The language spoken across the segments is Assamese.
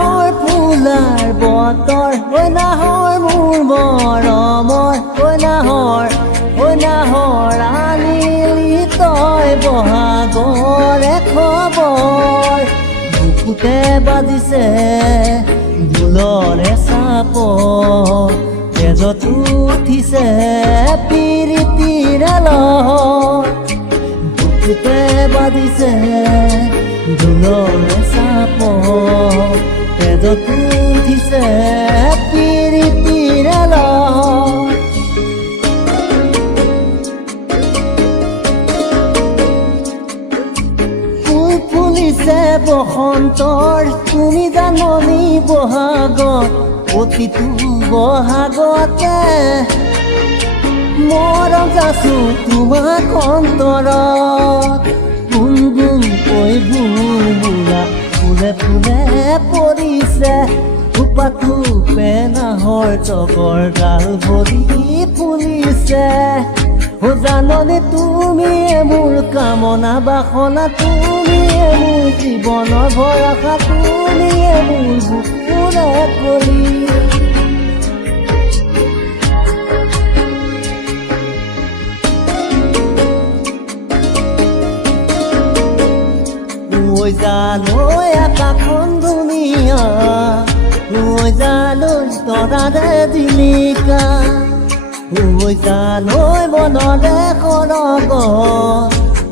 নাহৰ ফুলাৰ বতৰ ঐ নাহৰ মোৰ মৰমৰ ঐ নাহৰ আনিলি তই বহাগৰে খবৰ বুকুতে বাজিছে ঢোলৰে চাপ তেজত উঠিছে প্ৰীতিৰে লহৰ বুকুতে বাজিছে ঢোলৰে চাপ তেজত উঠিছে প্ৰীতিৰে লহৰ ফুল ফুলিছে বসন্তৰ তুমি জাননী বহাগত অতিটো বহাগতে মৰম যাচো তোমাক অন্তৰত গুণগুণকৈ বুৰা ফুলে ফুলে পৰিছে থোপাটো পেনাহৰ তগৰ গাল ভৰি ফুলিছে জাননী তুমিয়ে মোৰ কামনা বাসনা তুমিয়ে মোৰ জীৱনৰ ভৰসা তুমিয়ে মোৰ বুকুৰে কলি ঐ জানৈ আকাশখন ধুনীয়া ঐ জানৈ তৰাৰে জিলিকা ঐ জানৈ মনৰে সৰগ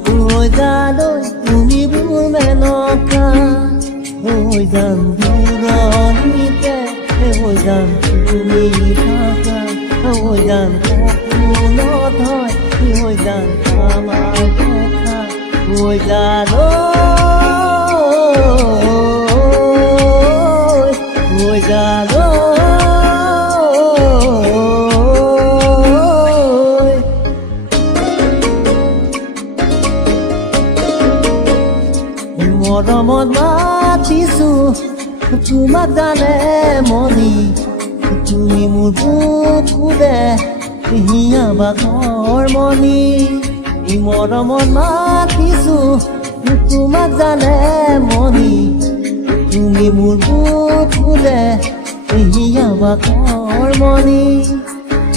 ঐ জানৈ তুমি মোৰ মেনকা ঐ জান দূৰণিতে ঐ জান তুমি থাকা ঐ জান সপোনত হয় ঐ জান আমাৰ দেখা ঐ জানৈ ঐ জানৈ মৰমত মাতিছো তোমাক জানে মনি তুমি মোৰ বুকুৰে হিয়া বাঘৰ মনি মৰমত মাতিছো তোমাক জানে মনি তুমি মোৰ বুকুৰে হিয়া বাঘৰ মনি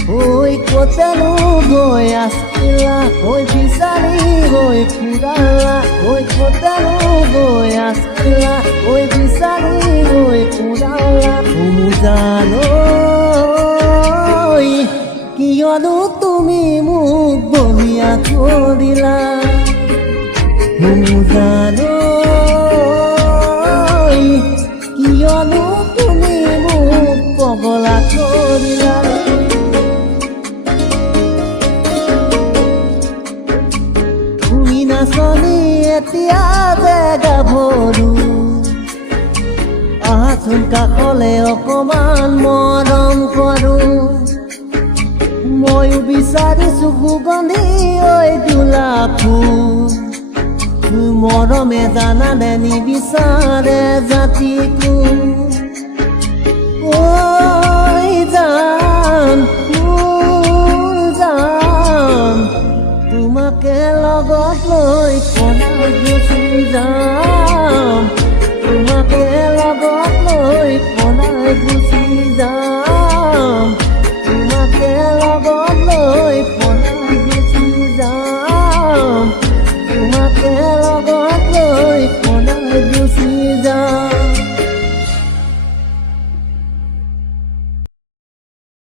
ঐ কতেনো গৈ আছিলা ঐ বিচাৰি গৈ ফুৰালা ঐ কতেনো গৈ আছিলা ঐ বিচাৰি গৈ ফুৰালা জানৈ কিয়নো তুমি মোক বলিয়া কৰিলা জানৈ কিয়নো তুমি মোক পগলা কৰিলা নাচনী এতিয়া যে গাভৰু আহাচোন কাষলে অকমান মৰম কৰো ময়ো বিচাৰিছো সুগন্ধি ঐ গোলাপ ফুল মৰমে জানানে নিবিচাৰে জাতি কোন ঐ জান তোমাকে লগত লৈ পলাই গুচি যাম তোমাকে লগত লৈ পলাই গুচি যাম